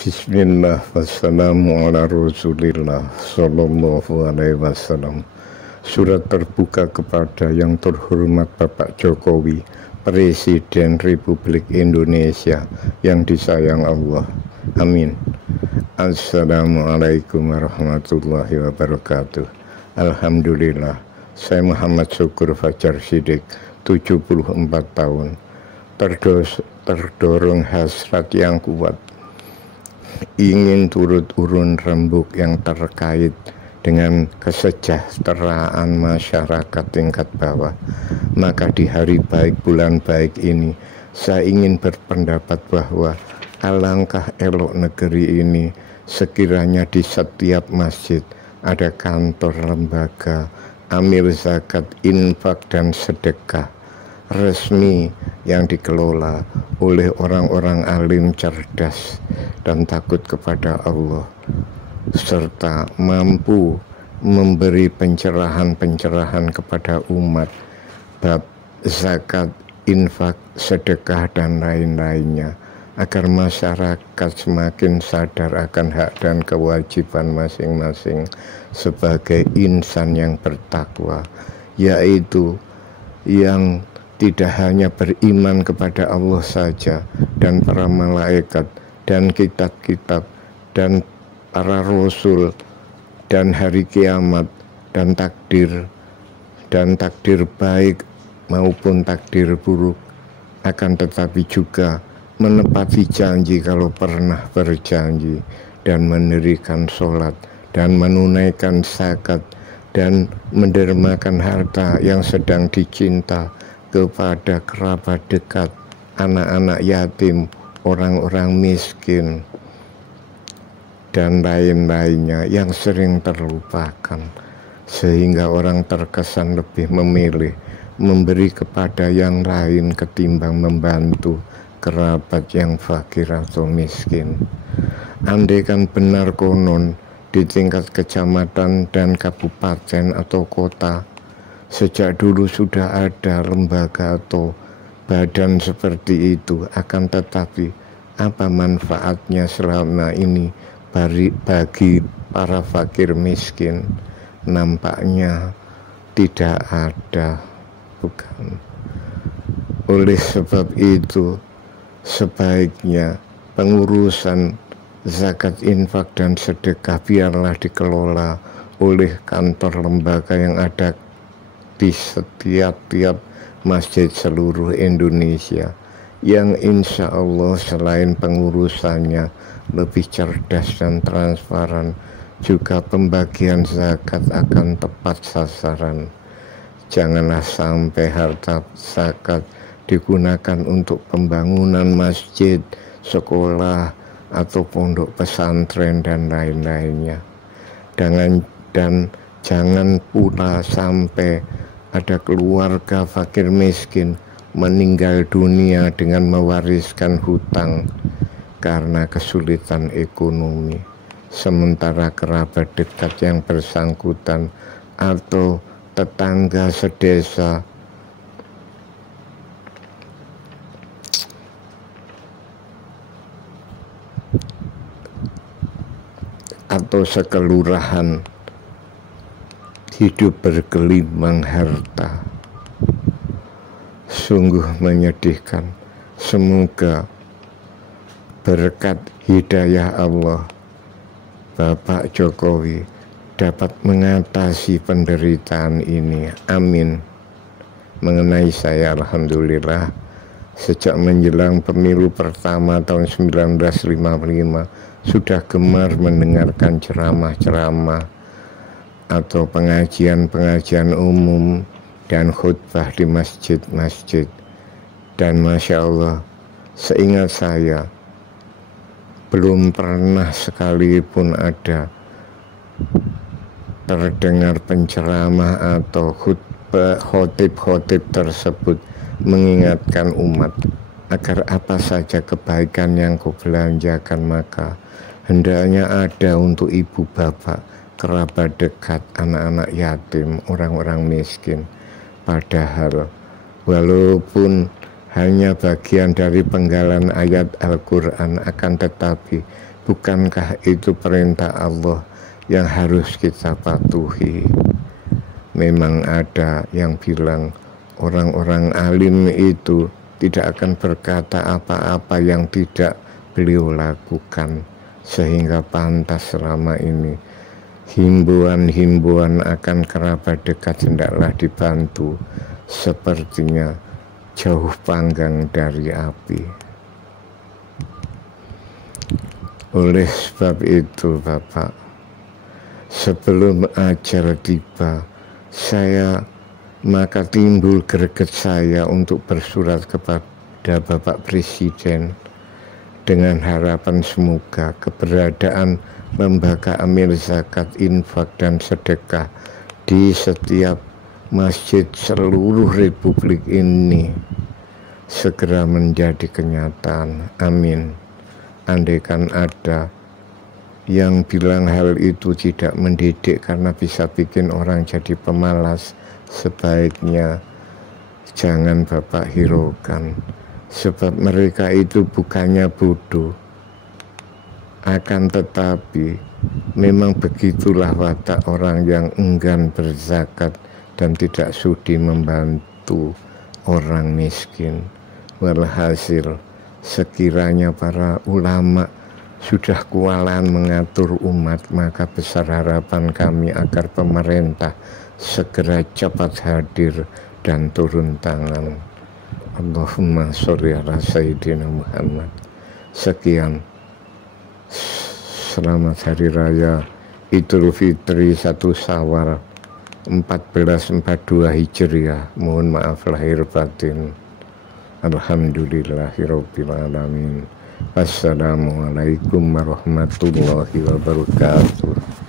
Bismillah wassalamu ala rasulillah sallallahu alaihi wasallam. Surat terbuka kepada yang terhormat Bapak Jokowi, Presiden Republik Indonesia yang disayang Allah. Amin. Assalamualaikum warahmatullahi wabarakatuh. Alhamdulillah, saya Muhammad Syukur Fajar Sidik, 74 tahun, terdorong hasrat yang kuat ingin turut urun rembuk yang terkait dengan kesejahteraan masyarakat tingkat bawah. Maka di hari baik, bulan baik ini, saya ingin berpendapat bahwa alangkah elok negeri ini sekiranya di setiap masjid ada kantor lembaga amil zakat, infak, dan sedekah resmi yang dikelola oleh orang-orang alim, cerdas, dan takut kepada Allah, serta mampu memberi pencerahan-pencerahan kepada umat bab zakat, infak, sedekah, dan lain-lainnya, agar masyarakat semakin sadar akan hak dan kewajiban masing-masing sebagai insan yang bertakwa, yaitu yang tidak hanya beriman kepada Allah saja dan para malaikat dan kitab-kitab dan para rasul dan hari kiamat dan takdir baik maupun takdir buruk, akan tetapi juga menepati janji kalau pernah berjanji, dan mendirikan sholat dan menunaikan zakat dan mendermakan harta yang sedang dicinta kepada kerabat dekat, anak-anak yatim, orang-orang miskin, dan lain-lainnya yang sering terlupakan, sehingga orang terkesan lebih memilih memberi kepada yang lain ketimbang membantu kerabat yang fakir atau miskin. Andaikan benar konon di tingkat kecamatan dan kabupaten atau kota sejak dulu sudah ada lembaga atau badan seperti itu, akan tetapi apa manfaatnya selama ini bagi para fakir miskin? Nampaknya tidak ada, bukan? Oleh sebab itu, sebaiknya pengurusan zakat, infak, dan sedekah biarlah dikelola oleh kantor lembaga yang ada di setiap masjid seluruh Indonesia, yang insya Allah selain pengurusannya lebih cerdas dan transparan, juga pembagian zakat akan tepat sasaran. Janganlah sampai harta zakat digunakan untuk pembangunan masjid, sekolah, atau pondok pesantren dan lain-lainnya. Dan jangan pula sampai ada keluarga fakir miskin meninggal dunia dengan mewariskan hutang karena kesulitan ekonomi, sementara kerabat dekat yang bersangkutan atau tetangga sedesa atau sekelurahan hidup bergelimang harta. Sungguh menyedihkan. Semoga berkat hidayah Allah, Bapak Jokowi dapat mengatasi penderitaan ini. Amin. Mengenai saya, alhamdulillah, sejak menjelang pemilu pertama tahun 1955 sudah gemar mendengarkan ceramah-ceramah atau pengajian-pengajian umum dan khutbah di masjid-masjid. Dan Masya Allah, seingat saya belum pernah sekalipun ada terdengar penceramah atau khotib tersebut mengingatkan umat agar apa saja kebaikan yang kau belanjakan maka hendaknya ada untuk ibu bapak, kerabat dekat, anak-anak yatim, orang-orang miskin. Padahal walaupun hanya bagian dari penggalan ayat Al-Quran, akan tetapi Bukankah itu perintah Allah yang harus kita patuhi? Memang ada yang bilang orang-orang alim itu tidak akan berkata apa-apa yang tidak beliau lakukan, sehingga pantas selama ini himbauan-himbauan akan kerabat dekat hendaklah dibantu, sepertinya jauh panggang dari api. Oleh sebab itu Bapak, sebelum ajal tiba, maka timbul greget saya untuk bersurat kepada Bapak Presiden dengan harapan semoga keberadaan lembaga amil zakat, infak, dan sedekah di setiap masjid seluruh Republik ini segera menjadi kenyataan. Amin. Andaikan ada yang bilang hal itu tidak mendidik karena bisa bikin orang jadi pemalas, sebaiknya jangan Bapak hiraukan, sebab mereka itu bukannya bodoh. Akan tetapi memang begitulah watak orang yang enggan berzakat dan tidak sudi membantu orang miskin. Walhasil, sekiranya para ulama sudah kewalahan mengatur umat, maka besar harapan kami agar pemerintah segera cepat hadir dan turun tangan. Allahumma sholli ala Sayyidina Muhammad. Sekian. Selamat Hari Raya Idul Fitri 1 Syawal 1442 Hijriah. Mohon maaf lahir batin. Alhamdulillahirabbil alamin. Assalamualaikum warahmatullahi wabarakatuh.